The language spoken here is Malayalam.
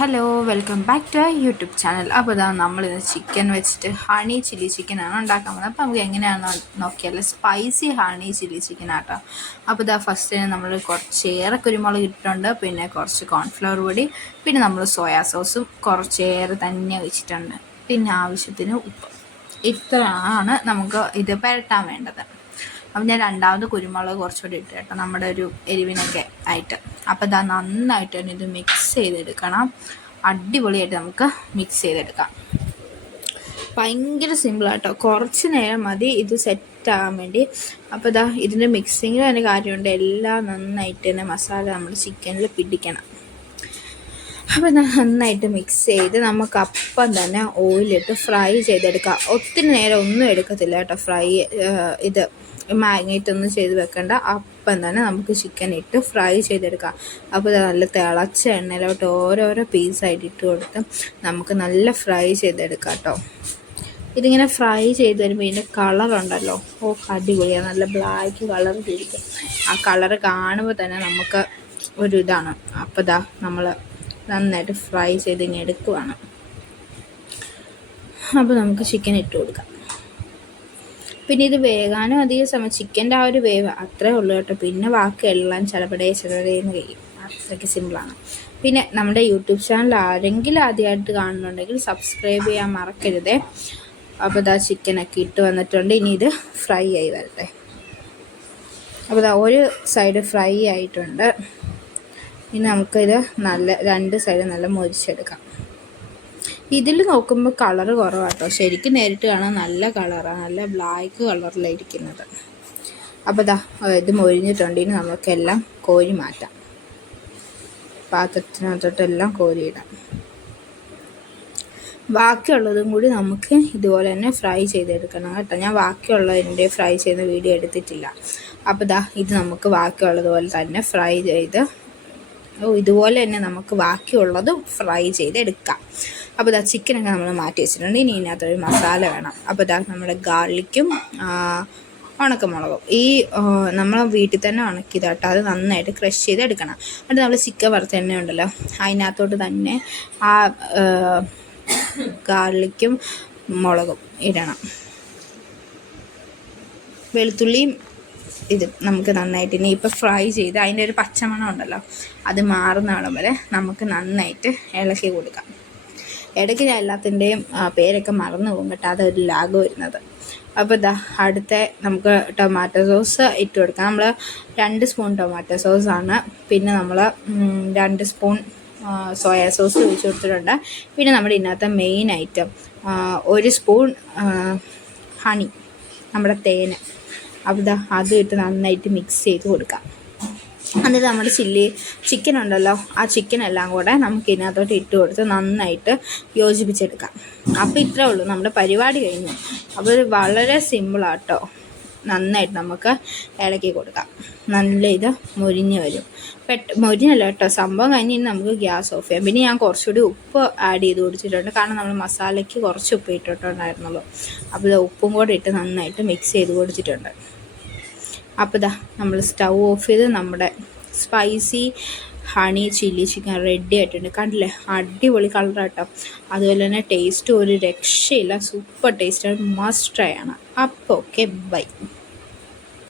Hello, welcome back to YouTube channel. അപ്പോൾ ഇതാ നമ്മളിന്ന് ചിക്കൻ വെച്ചിട്ട് ഹണി ചില്ലി ചിക്കനാണ് ഉണ്ടാക്കാൻ പോകുന്നത്. അപ്പോൾ നമുക്ക് എങ്ങനെയാണെന്ന് നോക്കിയാൽ സ്പൈസി ഹണി ചില്ലി ചിക്കൻ ആട്ടോ. അപ്പോൾ ഇതാ ഫസ്റ്റ് നമ്മൾ കുറച്ചേറെ കുരുമുളക് ഇട്ടിട്ടുണ്ട്, പിന്നെ കുറച്ച് കോൺഫ്ലവർ പൊടി, പിന്നെ നമ്മൾ സോയാ സോസും കുറച്ചേറെ തന്നെ വെച്ചിട്ടുണ്ട്, പിന്നെ ആവശ്യത്തിന് ഉപ്പ്. ഇത്രയാണ് നമുക്ക് ഇത് പുരട്ടാൻ വേണ്ടത്. അപ്പം ഞാൻ രണ്ടാമത് കുരുമുളക് കുറച്ചുകൂടി ഇട്ട് കേട്ടോ, നമ്മുടെ ഒരു എരിവിനൊക്കെ ആയിട്ട്. അപ്പോൾ ഇതാ നന്നായിട്ട് തന്നെ ഇത് മിക്സ് ചെയ്തെടുക്കണം. അടിപൊളിയായിട്ട് നമുക്ക് മിക്സ് ചെയ്തെടുക്കാം. ഭയങ്കര സിമ്പിളാട്ടോ, കുറച്ച് നേരം മതി ഇത് സെറ്റാകാൻ വേണ്ടി. അപ്പോൾ ഇതാ ഇതിൻ്റെ മിക്സിങ്ങിൽ തന്നെ കാര്യമുണ്ട്, എല്ലാം നന്നായിട്ട് തന്നെ മസാല നമ്മുടെ ചിക്കനിൽ പിടിക്കണം. അപ്പോൾ നന്നായിട്ട് മിക്സ് ചെയ്ത് നമുക്ക് അപ്പം തന്നെ ഓയിലിട്ട് ഫ്രൈ ചെയ്തെടുക്കാം. ഒത്തിരി നേരം ഒന്നും എടുക്കത്തില്ല കേട്ടോ ഫ്രൈ. ഇത് മാഗ്നേറ്റ് ഒന്നും ചെയ്ത് വെക്കേണ്ട, അപ്പം തന്നെ നമുക്ക് ചിക്കൻ ഇട്ട് ഫ്രൈ ചെയ്തെടുക്കാം. അപ്പോൾ നല്ല തിളച്ച എണ്ണയിലോട്ട് ഓരോരോ പീസായിട്ട് ഇട്ട് കൊടുത്ത് നമുക്ക് നല്ല ഫ്രൈ ചെയ്തെടുക്കാം കേട്ടോ. ഇതിങ്ങനെ ഫ്രൈ ചെയ്ത് വരുമ്പോൾ ഇതിൻ്റെ കളറുണ്ടല്ലോ, അടിപൊളിയാണ്, നല്ല ബ്ലാക്ക് കളർ തിരിക്കും. ആ കളറ് കാണുമ്പോൾ തന്നെ നമുക്ക് ഒരു ഇതാണ്. അപ്പോൾ ഇതാ നമ്മൾ നന്നായിട്ട് ഫ്രൈ ചെയ്ത് ഇങ്ങനെ എടുക്കുവാണ്. അപ്പോൾ നമുക്ക് ചിക്കൻ ഇട്ട് കൊടുക്കാം. പിന്നെ ഇത് വേകാനും അധികം സമയം, ചിക്കൻ്റെ ആ ഒരു വേവ് അത്രേ ഉള്ളൂ കേട്ടോ. പിന്നെ ബാക്കി എല്ലാം ചിലപടേന്ന് കഴിയും, അത്രയ്ക്ക് സിമ്പിളാണ്. പിന്നെ നമ്മുടെ യൂട്യൂബ് ചാനൽ ആരെങ്കിലും ആദ്യമായിട്ട് കാണുന്നുണ്ടെങ്കിൽ സബ്സ്ക്രൈബ് ചെയ്യാൻ മറക്കരുതേ. അപ്പോൾ ഇതാ ചിക്കനൊക്കെ ഇട്ട് വന്നിട്ടുണ്ട്. ഇനി ഇത് ഫ്രൈ ആയി വരട്ടെ. അപ്പോൾ ഇതാ ഒരു സൈഡ് ഫ്രൈ ആയിട്ടുണ്ട്. ഇനി നമുക്കിത് രണ്ട് സൈഡ് നല്ല മൊരിച്ചെടുക്കാം. ഇതിൽ നോക്കുമ്പോൾ കളറ് കുറവാട്ടോ, ശരിക്കും നേരിട്ട് കാണാൻ നല്ല കളറാണ്, നല്ല ബ്ലാക്ക് കളറിലായിരിക്കുന്നത്. അപ്പോൾ ഇതാ ഇത് മൊരിഞ്ഞിട്ടുണ്ട്. ഇനി നമുക്കെല്ലാം കോരി മാറ്റാം, പാത്രത്തിനകത്തോട്ടെല്ലാം കോരിയിടാം. ബാക്കിയുള്ളതും കൂടി നമുക്ക് ഇതുപോലെ തന്നെ ഫ്രൈ ചെയ്തെടുക്കണം കേട്ടോ. ഞാൻ ബാക്കിയുള്ളതിൻ്റെ ഫ്രൈ ചെയ്യുന്ന വീഡിയോ എടുത്തിട്ടില്ല. അപ്പോൾ ഇതാ ഇത് നമുക്ക് ബാക്കിയുള്ളതുപോലെ തന്നെ ഫ്രൈ ചെയ്ത് ഇതുപോലെ തന്നെ നമുക്ക് ബാക്കിയുള്ളതും ഫ്രൈ ചെയ്തെടുക്കാം. അപ്പോൾ ഇതാ ചിക്കനൊക്കെ നമ്മൾ മാറ്റി വെച്ചിട്ടുണ്ട്. ഇനി ഇതിനകത്തൊരു മസാല വേണം. അപ്പോൾ ഇതാ നമ്മുടെ ഗാർലിക്കും ഉണക്കമുളകും ഈ നമ്മൾ വീട്ടിൽ തന്നെ ഉണക്കിയതാട്ടോ, അത് നന്നായിട്ട് ക്രഷ് ചെയ്തെടുക്കണം. എന്നിട്ട് നമ്മൾ ചിക്കൻ വറുത്ത എണ്ണ ഉണ്ടല്ലോ, അതിനകത്തോട്ട് തന്നെ ആ ഗാർലിക്കും മുളകും ഇടണം. വെളുത്തുള്ളിയും ഇത് നമുക്ക് നന്നായിട്ട് ഇനി ഇപ്പോൾ ഫ്രൈ ചെയ്ത് അതിൻ്റെ ഒരു പച്ചമണം ഉണ്ടല്ലോ, അത് മാറുന്ന വരെ നമുക്ക് നന്നായിട്ട് ഇളക്കി കൊടുക്കാം. ഇടയ്ക്ക് ഞാൻ എല്ലാത്തിൻ്റെയും പേരൊക്കെ മറന്നു പോകും കേട്ടോ, അതൊരു ലാഗ് വരുന്നത്. അപ്പോൾ ഇതാ അടുത്ത നമുക്ക് ടൊമാറ്റോ സോസ് ഇട്ട് കൊടുക്കാം. നമ്മൾ 2 സ്പൂൺ ടൊമാറ്റോ സോസാണ്, പിന്നെ നമ്മൾ 2 സ്പൂൺ സോയാ സോസ് ഒഴിച്ച് കൊടുത്തിട്ടുണ്ട്. പിന്നെ നമ്മുടെ ഇതിനകത്ത് മെയിൻ ഐറ്റം 1 സ്പൂൺ ഹണി, നമ്മുടെ തേന്. അപ്പോൾ ഇതാ അത് ഇട്ട് നന്നായിട്ട് മിക്സ് ചെയ്ത് കൊടുക്കാം. എന്നിട്ട് നമ്മുടെ ചിക്കൻ ഉണ്ടല്ലോ, ആ ചിക്കൻ എല്ലാം കൂടെ നമുക്ക് ഇതിനകത്തോട്ട് ഇട്ട് കൊടുത്ത് നന്നായിട്ട് യോജിപ്പിച്ചെടുക്കാം. അപ്പോൾ ഇത്രേ ഉള്ളൂ, നമ്മുടെ പരിപാടി കഴിഞ്ഞു. അപ്പോൾ ഇത് വളരെ സിമ്പിളാട്ടോ. നന്നായിട്ട് നമുക്ക് ഇളക്കി കൊടുക്കാം. നല്ല ഇത് മൊരിഞ്ഞ് വരും. മൊരിഞ്ഞല്ല കേട്ടോ, സംഭവം കഴിഞ്ഞ് നമുക്ക് ഗ്യാസ് ഓഫ് ചെയ്യാം. പിന്നെ ഞാൻ കുറച്ചുകൂടി ഉപ്പ് ആഡ് ചെയ്ത് കൊടുത്തിട്ടുണ്ട്, കാരണം നമ്മൾ മസാലയ്ക്ക് കുറച്ച് ഉപ്പ് ഇട്ടിട്ടുണ്ടായിരുന്നുള്ളൂ. അപ്പോൾ ഇത് ഉപ്പും കൂടെ ഇട്ട് നന്നായിട്ട് മിക്സ് ചെയ്ത് കൊടുത്തിട്ടുണ്ട്. അപ്പോൾ ഇതാ നമ്മൾ സ്റ്റൗ ഓഫ് ചെയ്ത് നമ്മുടെ spicy honey chilli chicken ready ആയിട്ടുണ്ട്. കണ്ടില്ലേ, അടിപൊളി കളറാട്ടോ. അതുപോലെ തന്നെ ടേസ്റ്റ് ഒരു രക്ഷയില്ല, സൂപ്പർ ടേസ്റ്റാണ്, മസ്റ്റ് ട്രൈ ആണ്. അപ്പോൾ ഓക്കെ, ബൈ.